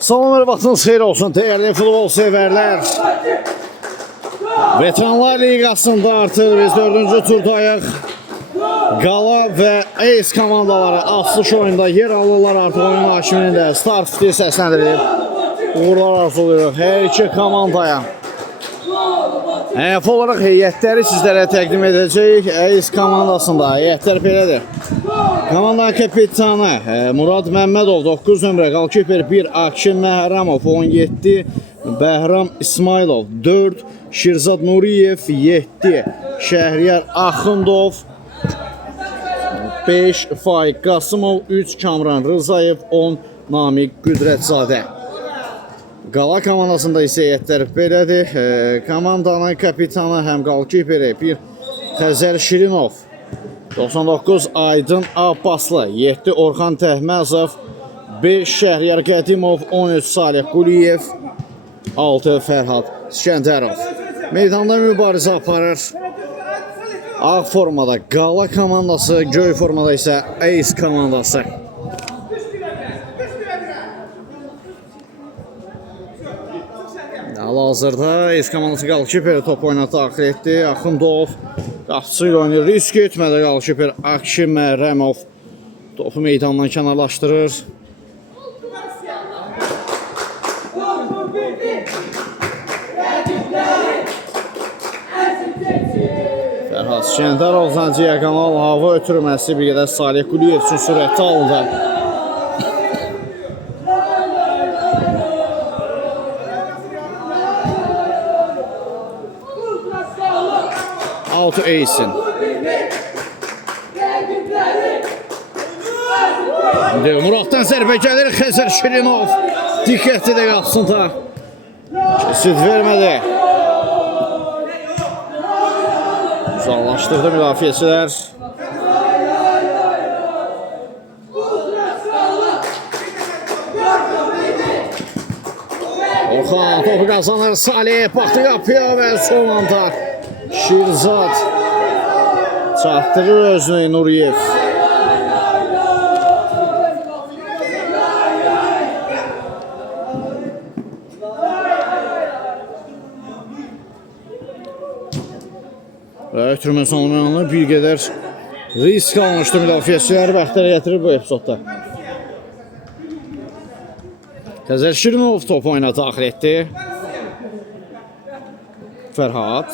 Salamlar, vaxtınız xeyir olsun değerli futbol severler. Veteranlar Liqasında artıq biz 4-cü turdayıq. Qala və Ace komandaları açılış oyunda yer alırlar. Artıq oyun hakiminin də start fiti səsləndirilib. Uğurlar arzulayırıq hər iki komandaya. Həyəf olaraq heyətləri sizlərə təqdim edəcəyik. Ace komandasında heyətlər belədir. Komandanın kapitanı Murad Məmmədov 9 nömrə, qalkiper 1 Akşin Məhərrəmov 17, Bəhram İsmailov 4, Şirzad Nuriyev 7, Şəhriyar Axundov 5, Faiq Qasımov 3, Kamran Rızayev 10, Namiq Qüdrətzadə. Qala komandasında isə heyətlər belədir. Komandanın kapitanı həm qalkiperi 1 Xəzər Şirinov 99 Aydın Abbaslı, 7 Orxan Təhməzov, 5 Şəhriyar Qədimov, 13 Salih Quliyev, 6 Fərhad İskəndərov. Meydanda mübarizə aparır. Ağ formada Qala komandası, göy formada isə Ace komandası. Hal-hazırda Ace komandası qalkiperi top oyuna daxil etdi. Axundov qapıcı ilə oynayır. Risk etmədi qalkiper Akşin Məhərrəmov. Topu meydandan kənarlaşdırır. Fərhad İskəndərov Zanciyə Qamal hava ötürməsi bir qədər Salih Quliyev üçün sürətli aldı. Out Ace'in. Muraddan zərbə gəlir. Xəzər Şirinov diqqətli də qalsın da. Kesid vermədi. Uzaqlaşdırdı müdafiəçilər. Orxan topu qazanır. Salih baxdı qapıya və son anda Şirzad çatdırır özünü Nuriyev. Və ötürmə sonlayanı bir qədər risk almışdı müdafiəçilər, bəxtlərə gətirir bu epizodda. Xəzər Şirinov top oyuna daxil etdi. Fərhad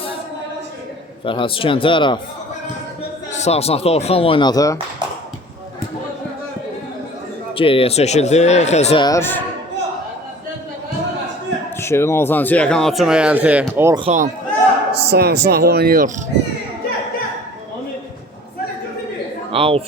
İskəndərov sağ sınaqda Orxan oynadı. Geriyə çəkildi Xəzər. Şirinov Zanciyə yaxın açıma gəldi. Orxan sağ sınaqda oynayır. Out.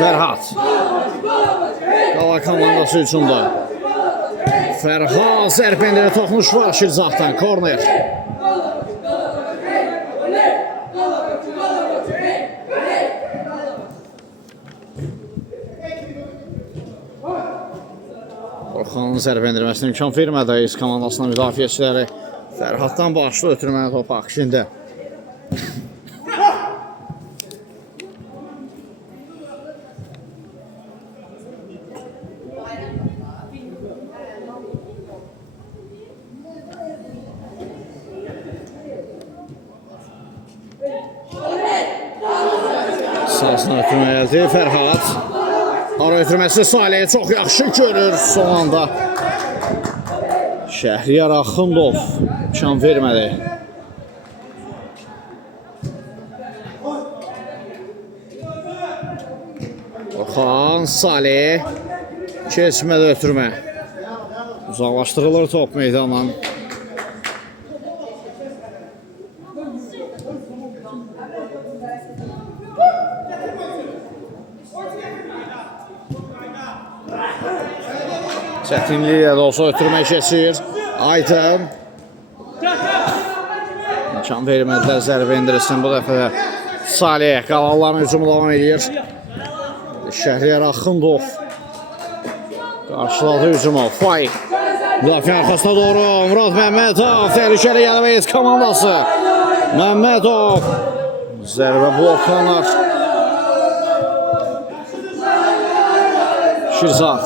Fərhad Qala komandası üçündə Fərhad zərbənlərə toxunuş var Şirzaddan, korner. Orxanın zərbəndirməsini imkan vermədi Ace komandasının müdafiəçiləri. Fərhaddan başlı ötürməni top Akşində. Sağsına ötürmə gəldi Fərhad. Ara ötürməsi Salih çox yaxşı görür son anda. Şəhriyar Axundov imkan vermədi. Orxan Salih keçmədi ötürmə. Uzaqlaşdırılır top meydandan. Çətinliyə də olsa ötürmək keçir. Aydın. İmkan vermədilər zərbə endirilsin bu dəfə də. Salih Qalaların hücumu davam edir. Şəhriyar Axundov Qarşıladı hücumu. Faik. Müdafiə arxasına doğru Murad Məmmədov. Təhlükəli Yələməyiz komandası. Məmmədov. Zərbə bloklanır. Şirzad.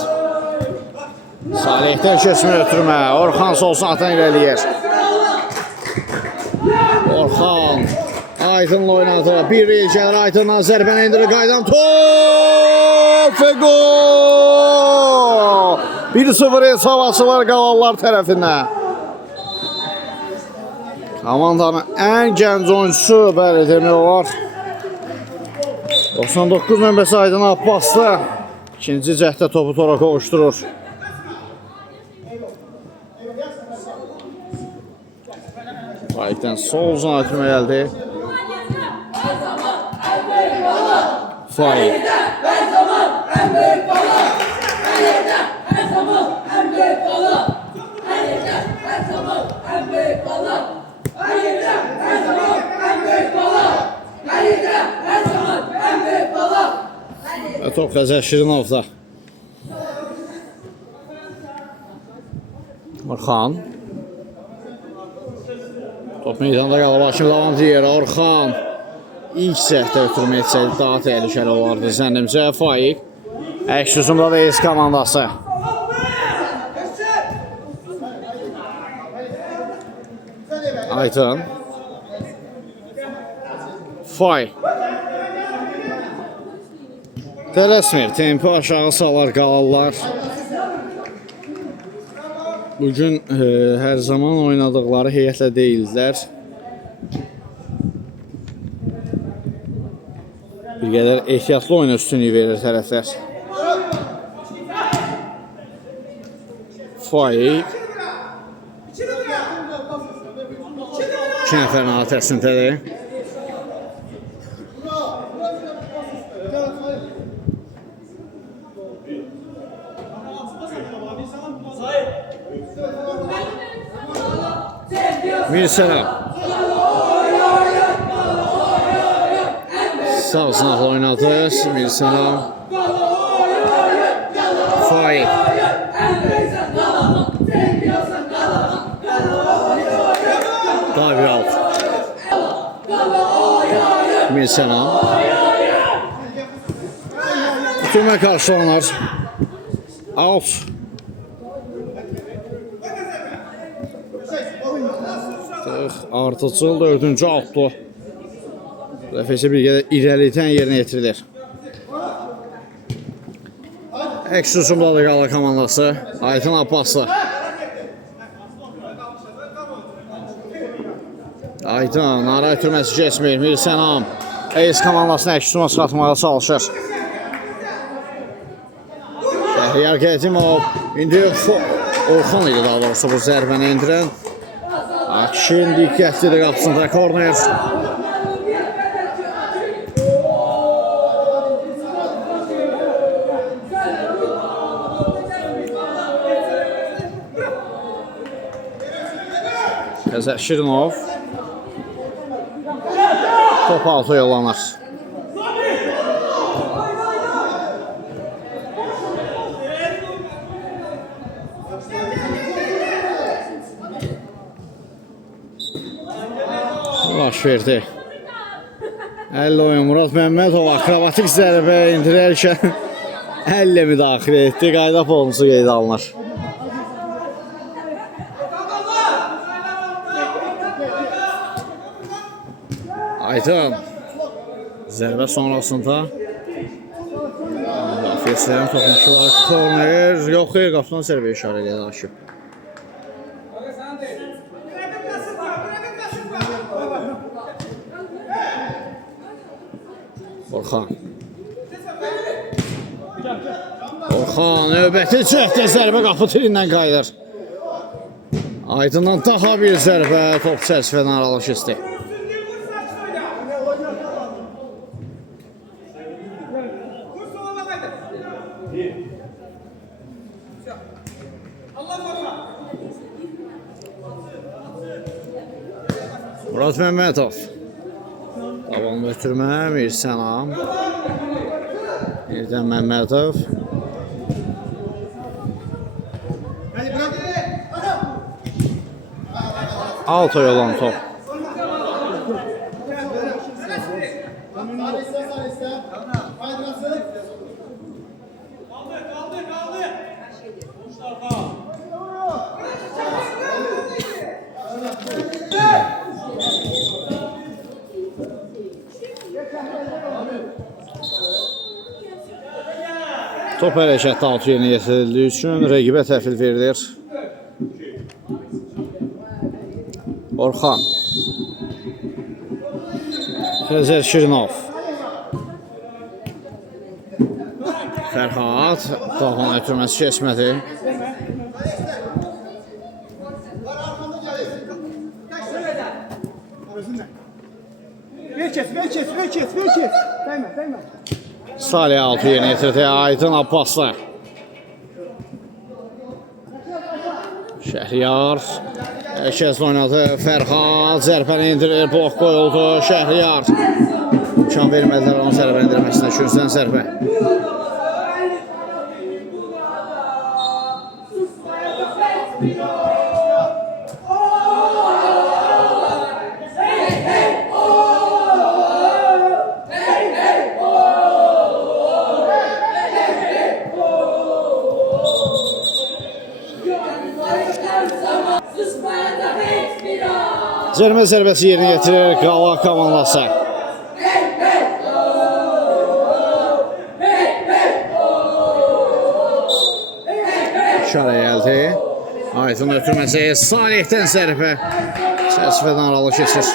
Salihdən keçmə ötürmə. Orxan sol saatdan irəliyir. Orxan. Aydınla oynadı. Bir il gəlir Aydınla zərbəni indirir. Qaydan top və gol! 1-0 hesabçılar qalanlar tərəfindən. Komandanın ən gənc oyuncusu bəli demək olar. 99 nömrəsi Aydın Abbaslı. İkinci cəhdə topu tora qovuşdurur. Faikdən sol uzun atma gəldi. Faik. Və top Xəzər Şirinovda. Orxan. Top meydanda qalıb, Hakim Lavantiyer, Orxan. İlk cəhdə ötürmə etsəydi daha təhlükəli olardı zənnimcə. Faik. Əks hücumda da ES komandası. Aydın. Faik. Tələsmir, tempi aşağı salar qalarlar. Bugün hər zaman oynadıqları heyətlə deyildilər. Bir qədər ehtiyatlı oyuna üstünlük verir tərəflər. Faik. 2 nəfərin atəsindədir. Mirsəlam. Sağ sınaqla oynadı. Mirsəlam. Faik. Daha bir alt. Mirsəlam. Tümə qarşılanır. Out. Artıcıl 4-cü altlı. Dəfəsi bir qədər irəlidən yerinə yetirilir. Əks hücumdadır qala komandası. Aydın Abbaslı. Aydın, ara ötürməsi keçmir. Mirsənam. ES komandasını əks hücuma çıxartmağa çalışır. Şəhriyar Qədimov. İndi Orxan idi daha doğrusu bu zərbəni indirən. Akşin diqqətlidir qapısında korner. Xəzər Şirinov. Top altı yollanır. Baş verdi. 50 oyun Murad Məmmədov akrobatik zərbə indirərkən 50 müdaxilə etdi. Qayda pozuntusu qeydə alınır. Aydın. Zərbə sonrasında müdafiəçilərin toxunuşu var. Korner. Yox, xeyr, qapıdan zərbə işarə edir Akif. Orxan. Orxan növbəti cəhdə zərbə qapı tirindən qayıdır. Aydından daha bir zərbə top çərçivədən aralı keçdi. Murad Məmmədov. Davam ötürmə, Mirsənam. Yerdən Məmmədov. Alta yolan top. Top hərəkətdə altı yerinə yetirildiyi üçün rəqibə təhvil verilir. Orxan. Xəzər Şirinov. Fərhad. Dağın ötürməsi keçmədi. Ver kes. Değme. Salih altı yerinə yetirdi. Aydın Abbaslı. Şəhriyar. Kəz oynadı. Fərhad zərbəni indirir. Blok qoyuldu. Şəhriyar. İmkan vermədilər onun zərbə indirməsinə. Üçüncüdən zərbə. Zərmə zərbəsi yerinə yetirir Qala komandası. İşarə gəldi. Aydın ötürməsi Salihdən zərbə. Çərçivədən aralı keçir.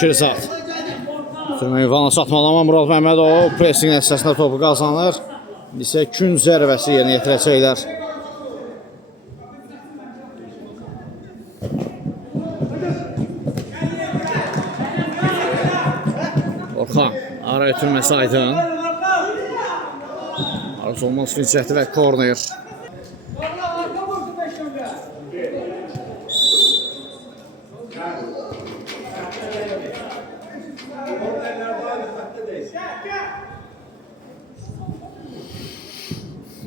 Şirzat. Türmə ünvanı çatmalama Murad Məmmədov pressing əsasında topu qazanır. İsə gün zərbəsi yerinə yetirəcəklər. Orxan. Ara ötürməsi Aydın. Arzu olmaz fincəhdi və korner.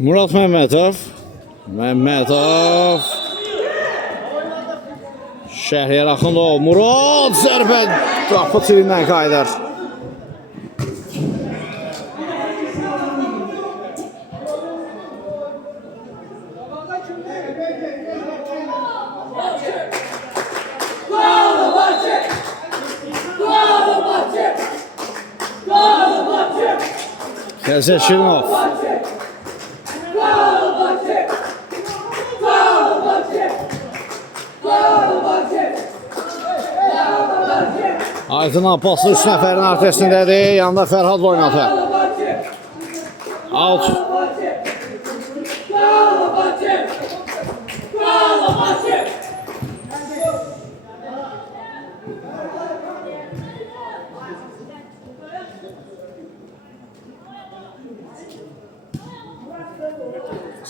Murad Məmmədov. Şəhriyar Axundov. Murad zərbə qapı tirindən qayıdır. Xəzər Şirinov. Aydın Abbaslı 3 nəfərin artesindədir. Yanında Fərhad oynadı. Out.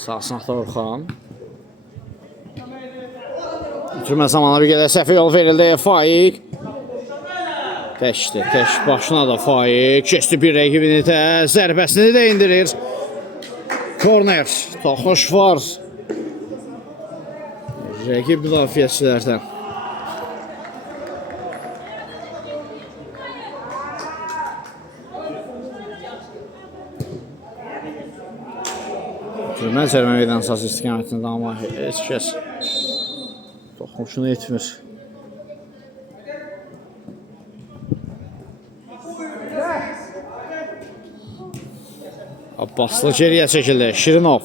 Sağ sınaqda Orxan. Bitirmə zamanı bir qədər səhvə yol verildi. Faiq. Tək başına da Faiq. Keçdi bir rəqibini də. Zərbəsini də indirir. Korner. Toxuş var. Rəqib müdafiəçilərdən. Bitirmə zərbə meydansası istiqamətində, amma heç kəs toxunuşunu etmir. Abbaslı geriyə çəkildi. Şirinov.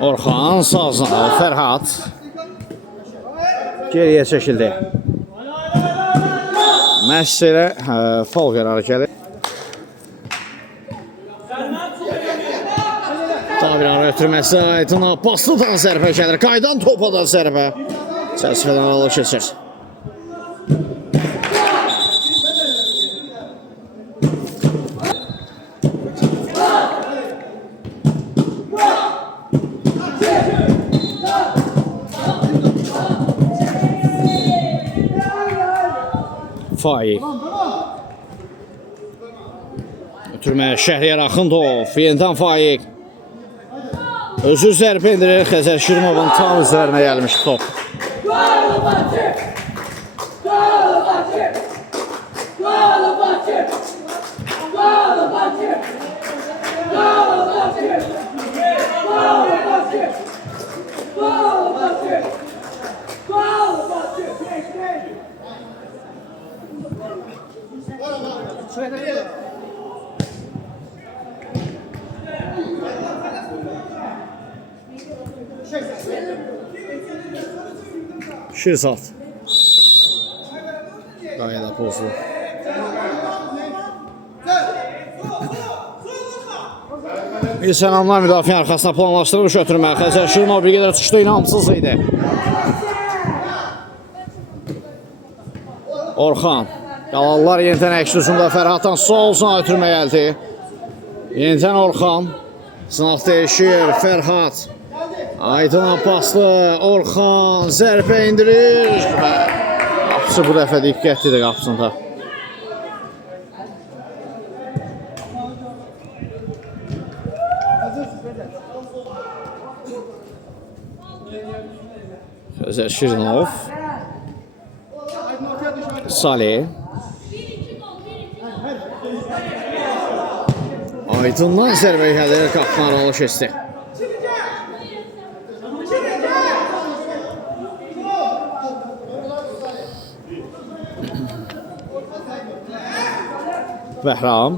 Orxan sağ Fərhad. geriyə çəkildi. Məhz elə faul qərarı gəlir. Tabir ara ötürməsi Aydın Abbaslıdan zərbə gəlir. Qaydan topa da zərbə. Çərçivədən aralı keçir. Faik. Ötürməyə Şəhriyar Axundov. Yenidən Faik. Özü zərbə indirir. Xəzər Şirimovun tam üzərinə gəlmiş top. Şirzat. Qayada pozdu. Bir sənamlar müdafiə arxasına planlaşdırılmış ötürmə. Xəzər Şirinov bir qədər çıxdı, inamsız idi. Orxan. Qalanlar yenidən əks düzündə Fərhaddan sol sınaq ötürmə gəldi. Yenidən Orxan. Sınaq dəyişir Fərhad. Aydın Abbaslı, Orxan zərbə indirir. Qapısı bu dəfə diqqətlidir qapısında. Xəzər Şirinov. Salih. Aydından zərbə gəlir, qapını aralı keçdi. Bəhram.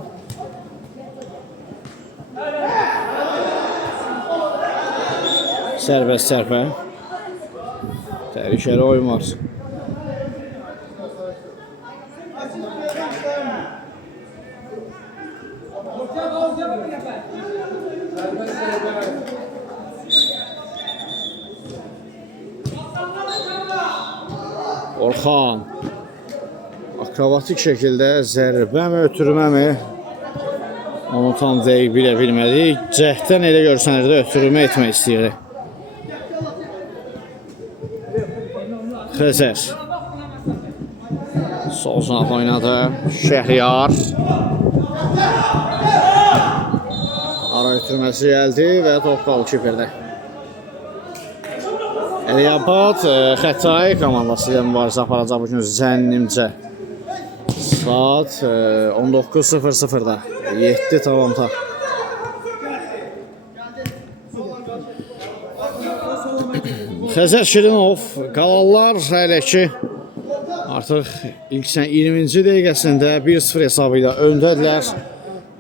Sərbəst zərbə. Təhlükəli oyun var. Orxan. Akrobatik şəkildə zərbəmi, ötürməmi onu tam dəqiq bilə bilmədik. Cəhddən elə görsənirdi, ötürmə etmək istəyirdi. Xəzər. Sol sınaq oynadı. Şəhriyar. Ara ötürməsi gəldi və top qalkiperdə. Əliyabad Xətai komandası ilə mübarizə aparacaq bugün zənnimcə. Saat 19:00-da 7 tamamda. Xəzər Şirinov qalanlar hələ ki artıq ilk 20-ci dəqiqəsində 1-0 hesabı ilə öndədirlər.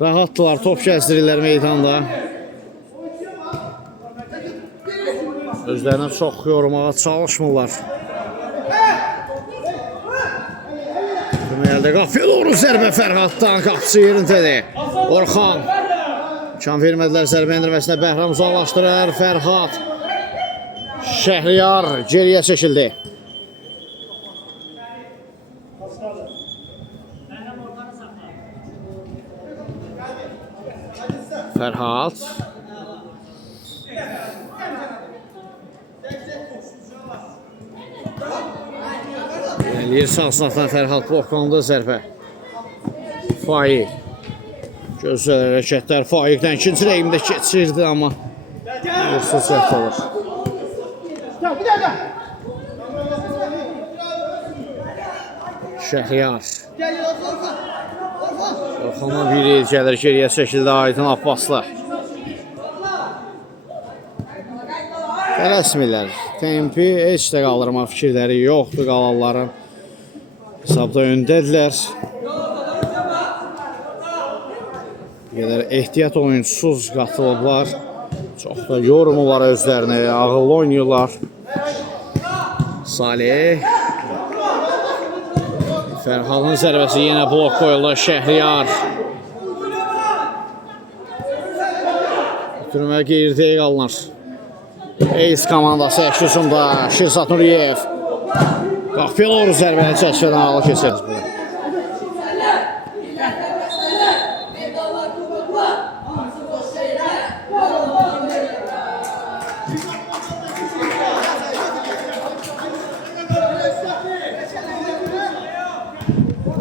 Rahatdılar, top gəzdirirlər meydanda. Özlərini çox yormağa çalışmırlar. Əldə qapıya doğru zərbə Fərhaddan, qapısı yerindədir. Orxan. İmkan vermədilər zərbə indirməsinə, Bəhram uzaqlaşdırır. Fərhad. Şəhriyar geriyə çəkildi. Fərhad. Eləyir sağ sınaqdan Fərhad, bloklandı zərbə. Faik. Gözəl hərəkətlər Faikdən ikinci rəqimdə keçirdi, amma yoxsuz cəhd olur. Şəhriyar. Orxandan bir el gəlir, geriyə çəkildi Aydın Abbaslı. Tələsmirlər. Tempi heç də qaldırma fikirləri yoxdur qalanların. Hesabda öndədirlər. Bir qədər ehtiyat oyuncusuz qatılıblar. Çox da yormurlar özlərini, ağıllı oynayırlar. Salih. Fərhadın zərbəsi yenə blok qoyuldu. Şəhriyar. Ötürmə qeyrirdəyə qalınır. Eys komandası əksüsündə Şirzat Nuriyev. Qapılar zərbəyə çəkmədən ala keçir.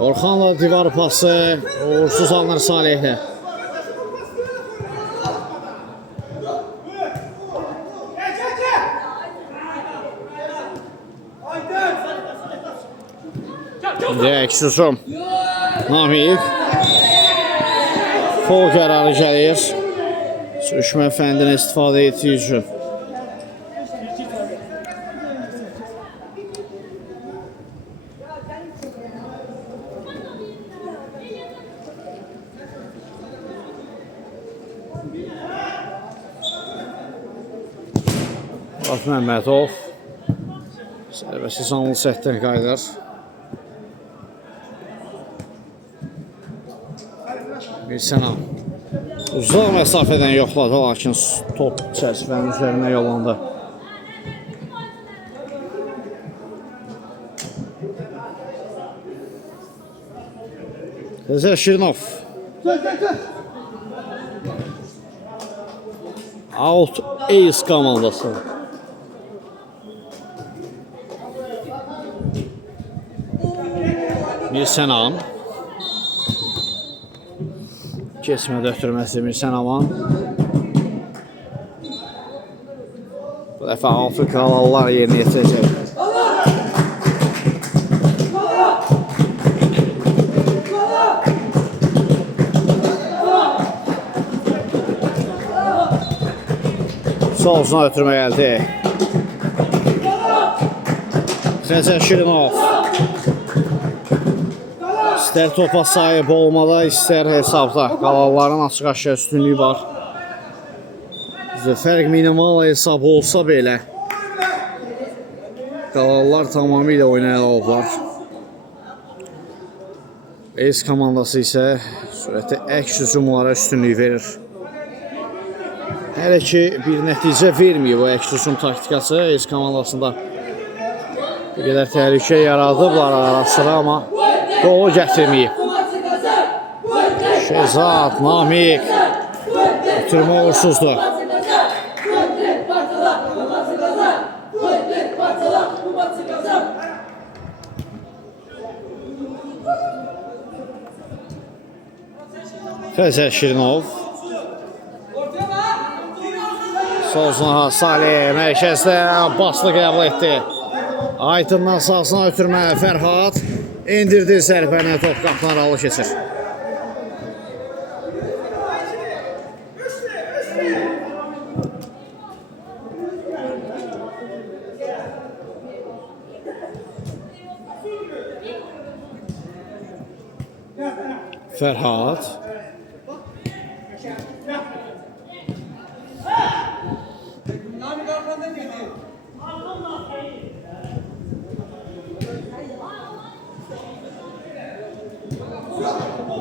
Orxanla divar pası uğursuz alınır Salihlə. Əksüsüm Namik. Fol qərarı gəlir. Sürüşmə fəndinə istifadə etdiyi üçün. Murat Məmmədov zərbəsi sanlı səhətdən qayıdır. Bilsənəm uzaq məsafədən yoxladı, lakin top çərçivənin üzərinə yollandı. Təzər Şirinov. Out Ace komandası. Mirsənam. Keçmədə ötürməsi Mirsənaman. Bu dəfə Afrikalılar yerinə yetirəcək. Sol uzuna ötürmə gəldi. Təzər Şirinov. İstər topa sahib olmada, istər hesabda. Qalanların açıq-aşağı üstünlüyü var. Fərq minimal hesab olsa belə qalanlar tamamilə oynaya alıblar. Ace komandası isə sürətdə əks hücumlara üstünlük verir. Hələ ki bir nəticə verməyib bu əks hücum taktikası. Ace komandasında bir qədər təhlükə yaradıblar arasına, amma gol gətirməyib. Şehzad, Namik. Ötürmə uğursuzdur. Təzər Şirinov. Solzuna Salih mərkəzdə baslı qəbul etdi. Aydından sağsına ötürmə Fərhad. İndirdi zərbəni, top qapıdan aralı keçir. Fərhad.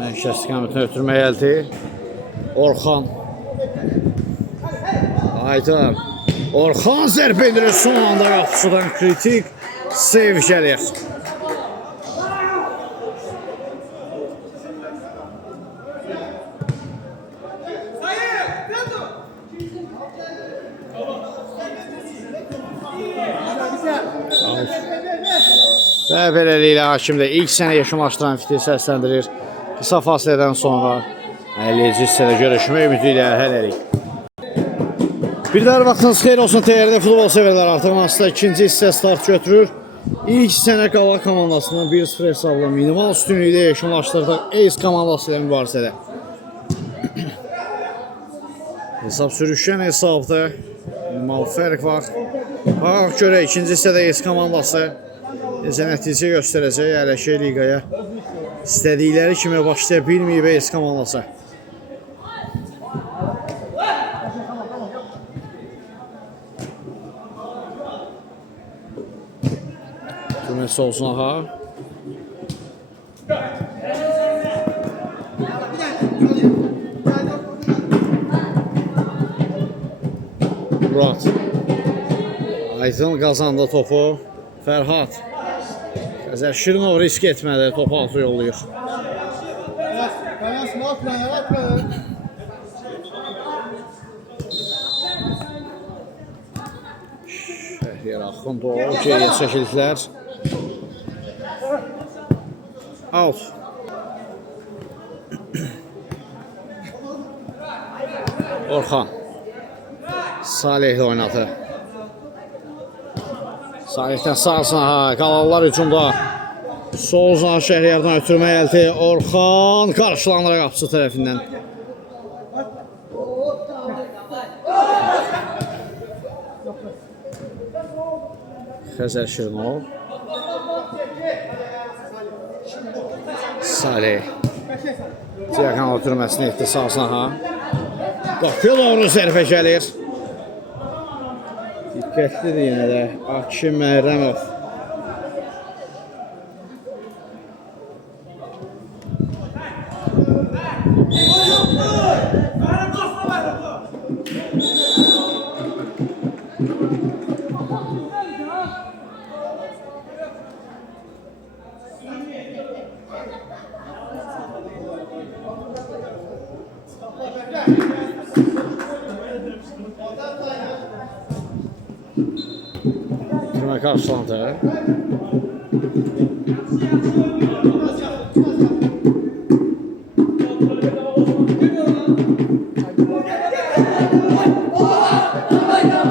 Mərkəz istiqamətini ötürmə gəldi. Orxan. Aydın. Orxan zərbə endirir, son anda qapıcıdan kritik seyv gəlir. Və beləliklə hakim də ilk sənə yekunlaşdıran fiti səsləndirir. Qısa fasilədən sonra 50-ci hissədə görüşmək ümidi ilə hələlik. Bir daha vaxtınız xeyir olsun TRT futbol severlər. Artıq maçda ikinci hissə start götürür. İlk sənə Qala komandasından 1-0 hesabla minimal üstünlüklə yekunlaşdırdıq Ace komandası ilə mübarizədə. Hesab sürüşkən hesabda minimal fərq var. Baxaq görək ikinci hissədə Ace komandası necə nəticə göstərəcək, hələ ki liqaya istədikləri kimi başlaya bilməyib Ace komandası. Ötürməsi olsun ha. Murat. Aydın qazandı topu. Fərhad. Xəzər Şirinov risk etmədi. Topu altı yollayır. Şəhriyar Axundov geriyə çəkildilər. Out. Orxan. Salih oynadı. Salihdən sağsına qalanlar hücumda. Sol uzan Şəhriyardan ötürmə əlti. Orxan qarşılanır qapısı tərəfindən. Xəzər Şirinov. Salih. Diyakan ötürməsini etdi sağsına. Qapıya doğru zərbə gəlir. Diqqətlidir yenə də Akşin Məhrəmov. Türmə qarşılandı.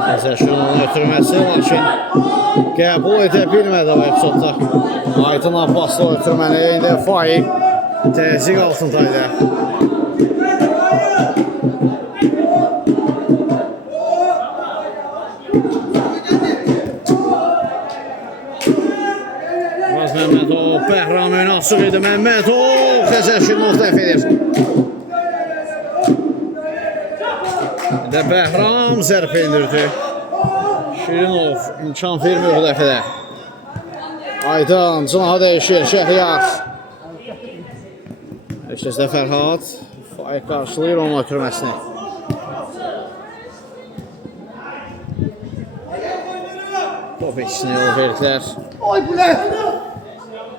Xəzər Şironovun ötürməsi, lakin qəbul edə bilmədi o epizodda. Aydın Abbaslı ötürməni indi Faik təzyiq altındaydı. Məmmədov, Bəhram ön açıq idi. Məmmədov, Xəzər Şirinov dəf edir. Bəhram zərb endirdi. Şirinov imkan vermir bu dəfədə. Aydın, cınaha dəyişir, Şəhriyar. Əşkəzdə Fərhad, Faik qarşılayır onun ötürməsini. Top ikisini yol verdilər.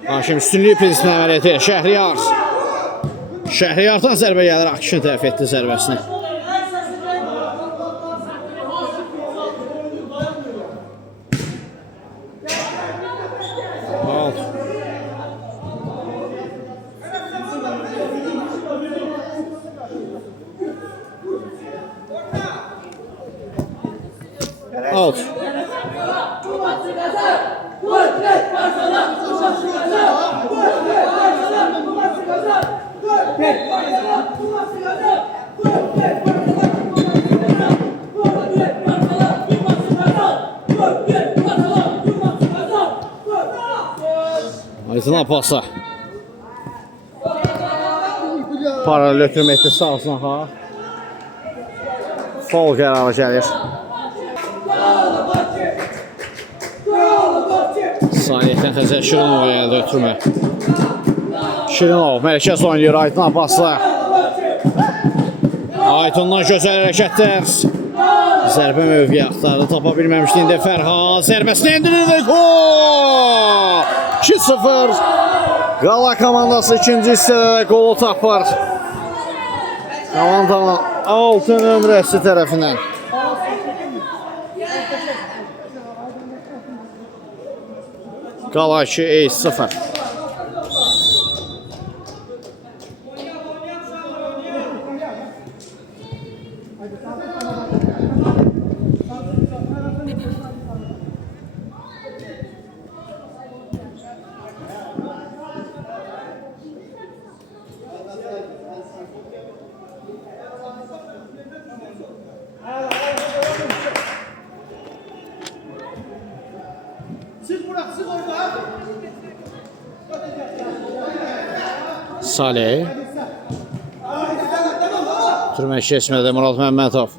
Haşim üstünlüyü prinsipinə əməl edir. Şəhriyar. Şəhriyardan zərbə gəlir. Akşin tərəf etdi zərbəsini. Out. Out. Aydın Abbas'a. Paralel ötürmə etdi sağsına ha. Faul qərarı gəlir. Salihdən Xəzər Şirinova gəldi ötürmə. Şirinov mərkəz oynayır Aydın Abbas'la. Aydından gözəl hərəkətlər. Zərbə mövqeyi axtardı, tapa bilməmişdi. İndi Fərhad zərbəsini endirir. Gol! 2-0. Qala komandası ikinci hissədə qolu tapır. Komandanın 6 nömrəsi tərəfindən. Qala 2-0. Salih. Türmək keçmədi Murad Məmmədov.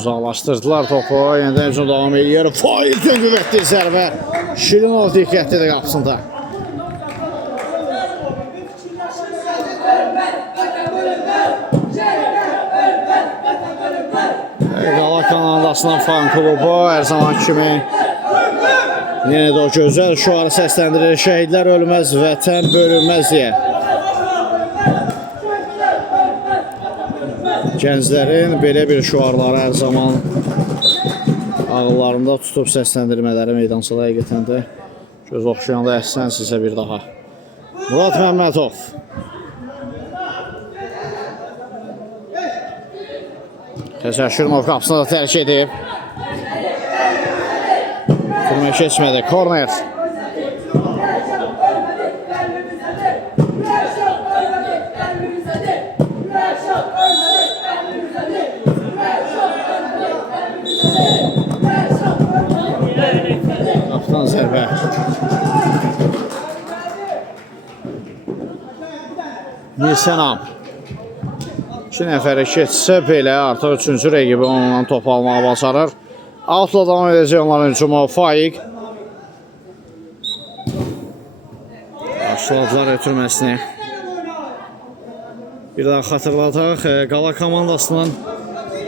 Uzaqlaşdırdılar topu. Yenidən hücum davam edir. Faizdən qüvvətli zərbə. Şirinov diqqətlidir qapısında. Qala komandasının fan klubu hər zaman kimi yenə də o gözəl şuarı səsləndirir. Şəhidlər ölməz, vətən bölünməz deyə. Gənclərin belə bir şuarları hər zaman ağıllarında tutub səsləndirmələri meydansada həqiqətən də göz oxşayanda əhsən sizə bir daha. Murad Məmmədov. Xəzər Şirinov qapısını da tərk edib. Türmə keçmədi. Korner. Qapıdan zərbə. Nisanam. 2 nəfəri keçsə belə artıq 3-cü rəqibi onunla top almağa bacarır. Outla davam edəcək onların hücumu. Faiq. Başladılar ötürməsini. Bir daha xatırladaq. Qala komandasının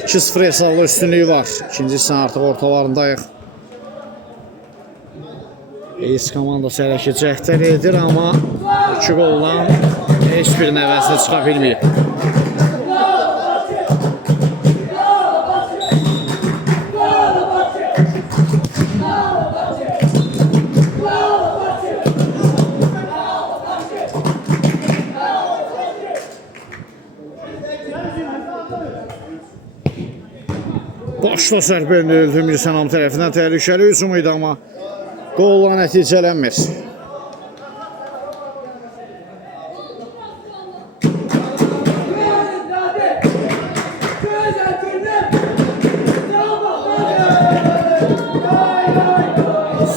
2-0 hesablı üstünlüyü var. İkinci hissən artıq ortalarındayıq. Eys komandası hələ ki cəhdlər edir, amma 2 qoldan heç bir nəvəsinə çıxa bilməyib. Başla zərbə öldü Mirsanam tərəfindən təhlükəli hücum idi, amma qolla nəticələnmir.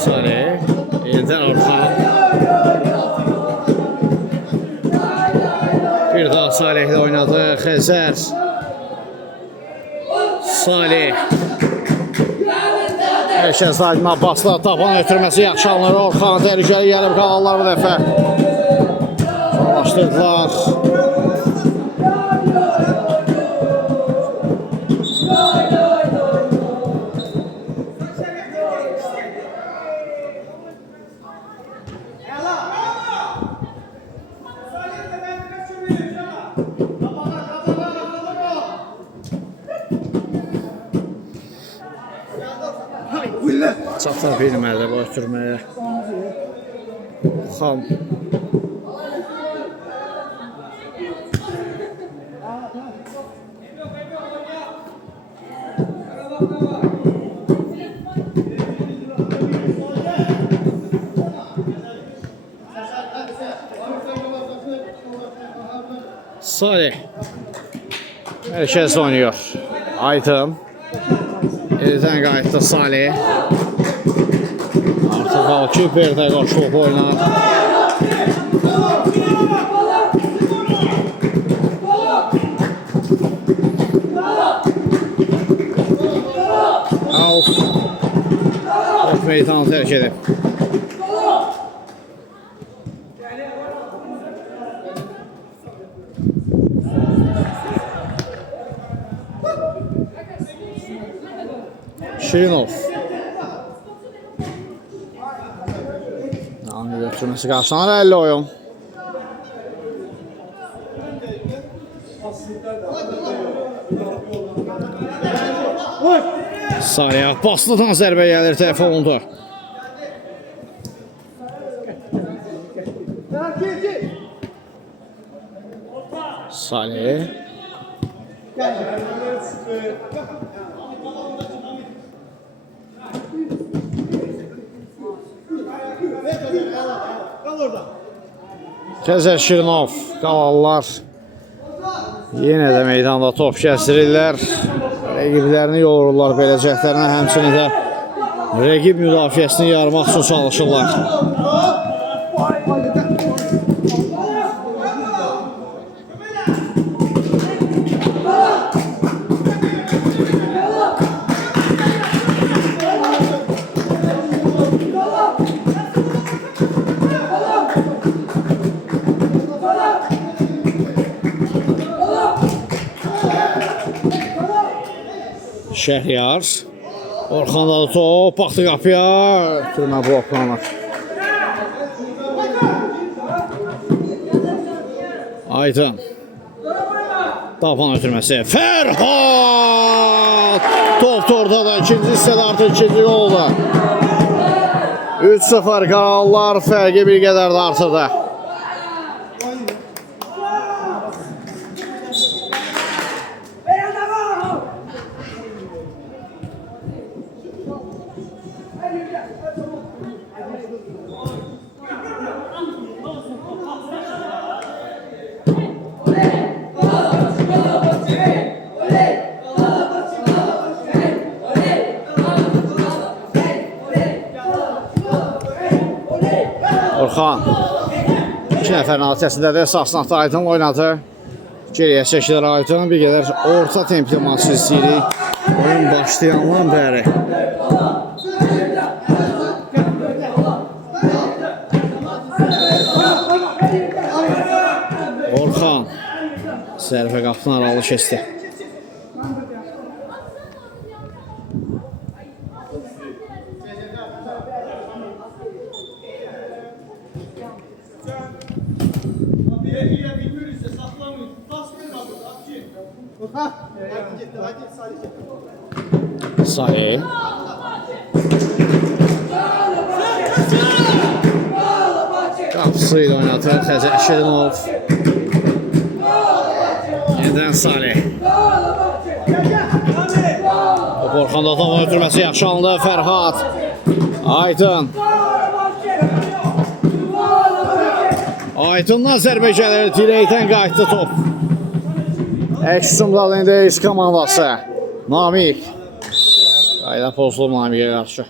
Salih, eldən Orxan. Bir daha Salih'lə oynadı Xəzər. Salih. Herkes Aydın Abbas'la tapan ötürməsi yaxşı alınır. Orxan təhlükəli gəlib qalanlar bu dəfə. Başladılar. Çata bilmədi bu ötürməyə. Xam. Salih. Herkes oynuyor. Aydın. Eldən qayıtdı Salih. Artıq Alkiperdə qoşulub oynar. Out. Top meydanı tərk edib. Şirinov. Nami götürmesi qarşılanır 50 oyun. Salih Abbaslıdan zərbə gəlir, tərəf olundu. Salih. Xəzər Şirinov, qalanlar yenə də meydanda top kəstirirlər. Rəqiblərini yoğururlar belə cəhdlərinə, həmçinin də rəqib müdafiəsini yarmaq üçün çalışırlar. Şəhriyar. Orxanda da top, baxdı qapıya. Ötürmə bloklanır. Aydın. Tapan ötürməsi. Fərhad! Top orada da ikinci hissədə artıq ikinci oldu. 3-0 Qarallar fərqi bir qədər də artırdı. Orxan 2 nəfərin hadisəsindədir. Sasnatda Aydın oynadı. Geriyə çəkilir Aydın. Bir qədər orta templi maçı istəyirik. Oyun başlayandan bəri. Orxan zərbə qapını aralı keçdi. Salih. Qapısı ilə oynatır Təzə Şirinov. Yeniden Salih. Orxanda tam ötürməsi yaxşı alındı. Fərhad. Aydın. Aydın'dan zərbə gəlir. Dirəkdən qayıtdı top. Əks-Sumdal İndeyiz komandası. Namik. Qayda pozulub Namik'e qarşı.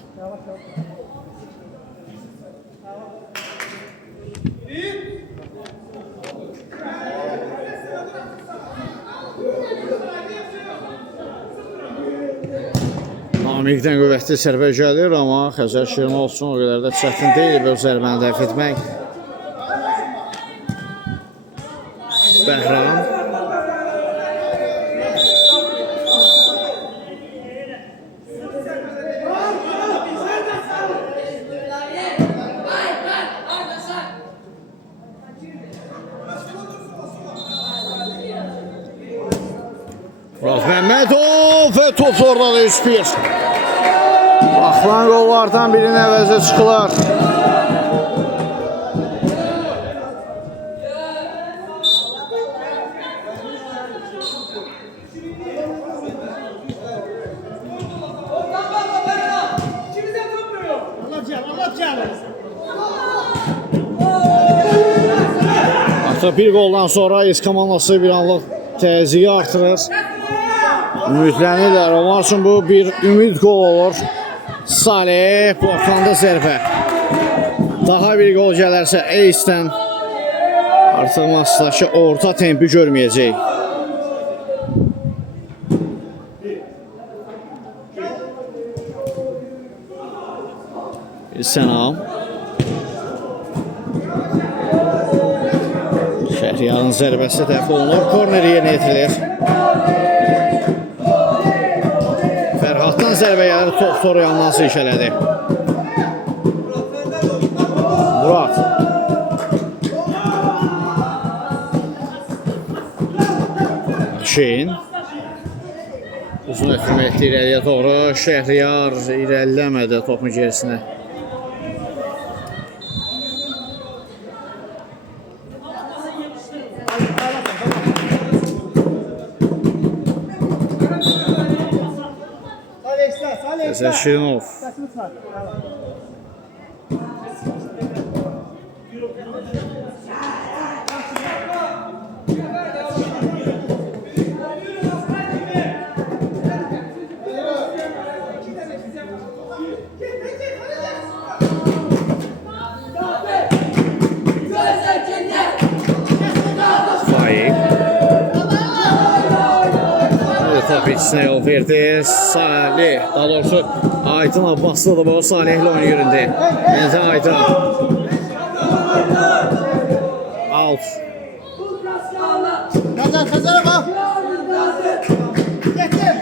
Namik'dən qüvvətli zərbə gəlir, amma Xəzər Şirinov üçün o qədər də çətin deyil bu zərbəni dəf etmək. Bəhram. Murat Məmmədov və top orada da 3-1. Baxılan qollardan birinin əvəzə çıxılar. Artıq bir qoldan sonra İz komandası bir anlıq təzyiqi artırır. Ümidlənirlər. Onlar üçün bu bir ümid qol olur. Salih, Orxanda zərbə. Daha bir qol gələrsə Eysdən artıq maçdakı orta tempi görməyəcək. Sənam. Şəhriyarın zərbəsi dəf olunur. Korner yerinə yetirilir. Fərhaddan zərbə gəlir. Top sonra yandan silkələdi. Murat. Şeyin. Uzun ötürmə etdi irəliyə doğru. Şəhriyar irəliləmədi topun gerisinə. Təzə Şirinov. Top içine yol verdi. Salih, daha doğrusu Aydın Abbaslı da bu Salih'le oyun yüründü. Bence Aydın. Out. Kazan bak. Getir.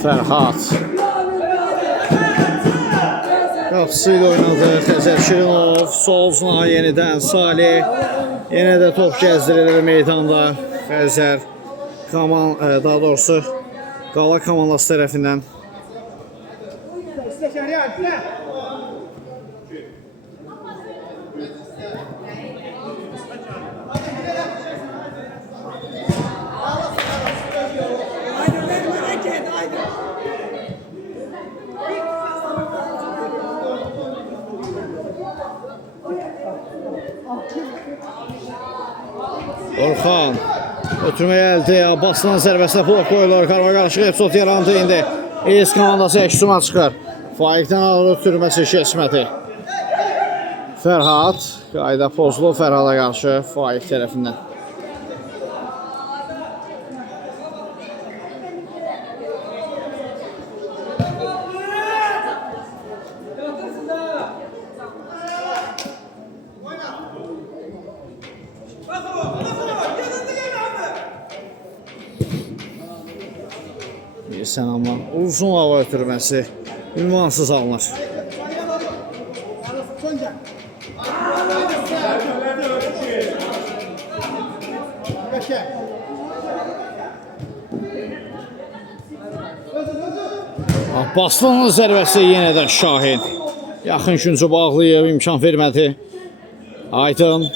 Fərhad. Qapısı ilə oynadı Xəzər Şirinov. Sol cinaha yenidən Salih. Yenə də top gəzdirilir meydanda. Xəzər daha doğrusu Qala komandası tərəfindən. Orxan ötürməyə əldə Abbaslan zərbəsinə blok qoyulur. Qarma qarışıq epizod yarandı indi. ES komandası əksuma çıxır. Faiqdən alır ötürməsi keçmədi. Fərhad qayda pozulur Fərhada qarşı Faiq tərəfindən. Amma uzun hava ötürməsi ünvansız alınır. Abbaslanın zərbəsi yenə də Şahin. Yaxın üçüncü bağlayıb, imkan vermədi. Aydın.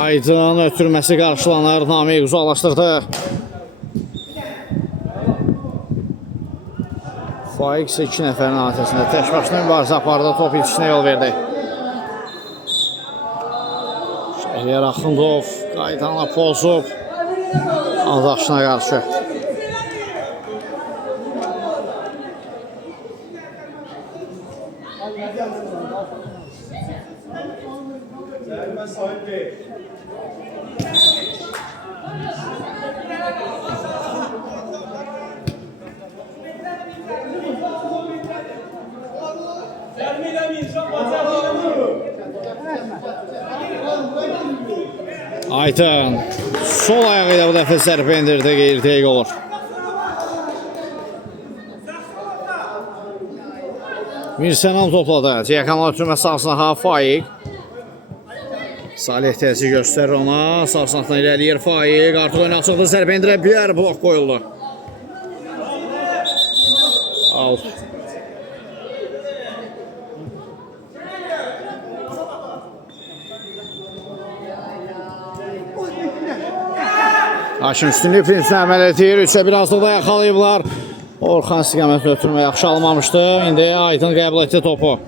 Aydın ötürməsi qarşılanır. Namiq uzaqlaşdırdı. Faiq isə 2 nəfərin atəsində tək başına mübarizə apardı, top ilişinə yol verdi. Şəhriyar Axundov qaydanla pozub Adaşına qarşı. Aydın sol ayağı ilə bu dəfə zərbə endirdi, qeyri-dəqiq olur. Mirsənam topladı. Ceykanla ötürmə sahasına Faiq. Salih təzi göstərir ona. Sağ sınaqdan irəliyir Faiq. Artıq oyuna çıxdı, zərbə endirə bilər. Blok qoyuldu. Out. Haşim üstünlük prinsini əməl edir. 3-ə 1 azlıqda yaxalayıblar. Orxan istiqamətini ötürmə yaxşı almamışdı. İndi Aydın qəbul etdi topu.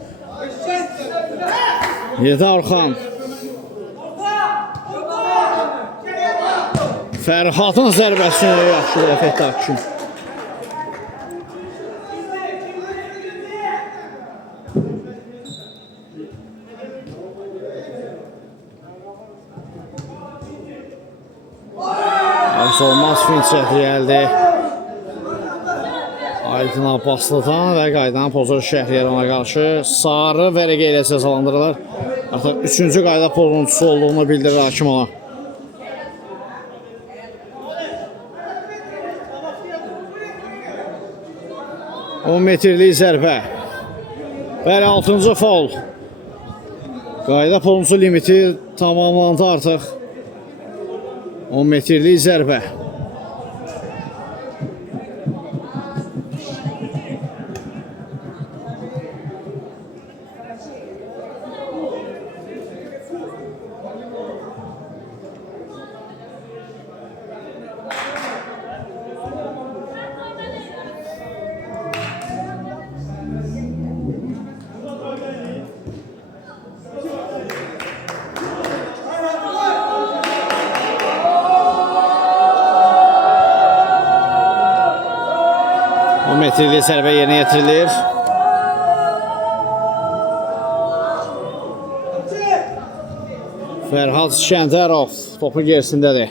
Yedi Orxan. Fərhadın zərbəsini yaxşı dəf etdi Hakim. Olmaz finç gəldi. Aydın Abbaslıdan və qaydanın pozur Şəhriyar ona qarşı sarı vərəqə ilə cəzalandırırlar. Artıq 3-cü qayda pozuntusu olduğunu bildirir hakim ona. 10 metrlik zərbə. Bəli, 6-cı faul. Qayda pozuntusu limiti tamamlandı artıq. 10 metrlik zərbə. Metrli zərbə yerinə yetirilir. Fərhad Şəndərov topu gerisindədir.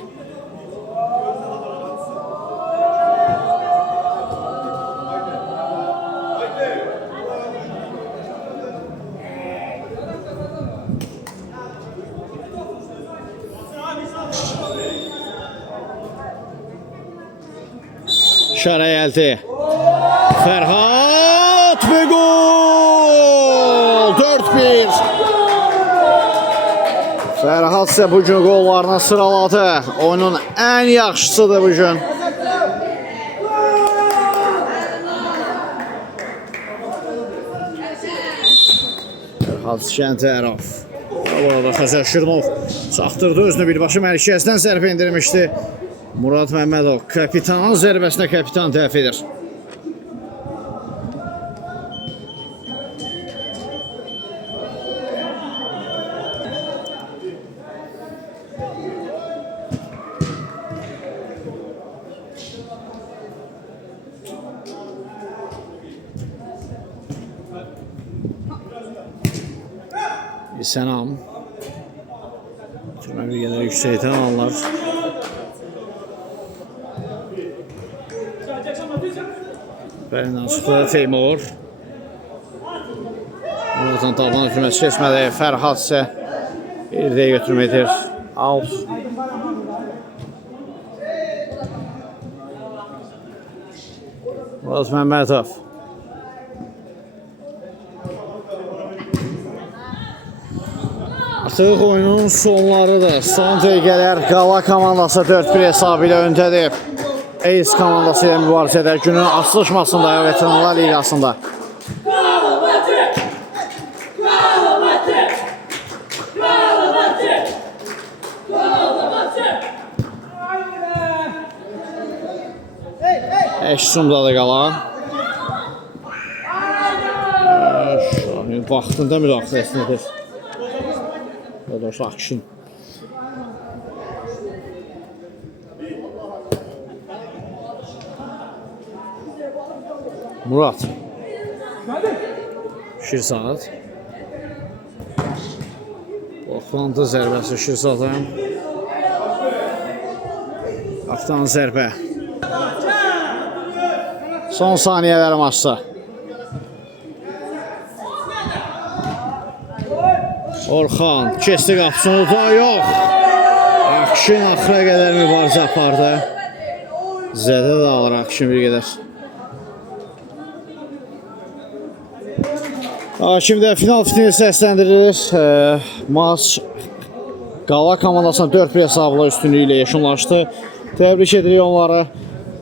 İşarə gəldi. Fərhad və gol! 4-1. Fərhad isə bu gün qollarını sıraladı. Oyunun ən yaxşısıdır bu gün. Fərhad Şəntərov. Orada Xəzər Şırnov çaxdırdı özünü birbaşa mərkəzdən zərbə indirmişdi. Murad Məmmədov kapitanın zərbəsinə kapitan dəf edir. Sənam. Türmə bir qədər yüksəkdən alırlar. Bərindən çıxdı Teymur. Muratın daldan hüküməti keçmədi. Fərhad isə irdiyə götürməkdir. Out. Murad Məmmədov. Artıq oyunun sonlarıdır. Son dəqiqələr Qala komandası 4-1 hesabı ilə öndədir. Eys komandası ilə mübarizədə günün açılışmasında Veteranlar Liqasında. Əşsumdadır Qala. Vaxtında müdaxiləsinidir. Doğrusu akşın. Murat. Şirsat. Oxlandı zərbəsi Şirsatın. Aftan zərbə. Son saniyələr maçda. Orxan keçdi qapısını da yox. Akşin axıra qədər mübarizə apardı. Zədə də alır Akşin bir qədər. Şimdi final fitini səsləndirilir. Maç Qala komandasına 4-1 hesabla üstünlüyü ilə yekunlaşdı. Təbrik edirik onları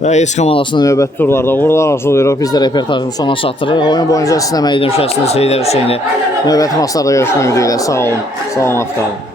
və Eys komandasının növbəti turlarda uğurlar arzulayırıq. Biz də reportajını sona çatdırırıq. Oyun boyunca sizlə mən idim şəxsiniz Heydər Hüseyni. Növbəti maçlarda görüşmək ümidiyle. Sağ olun. Salamat qalın.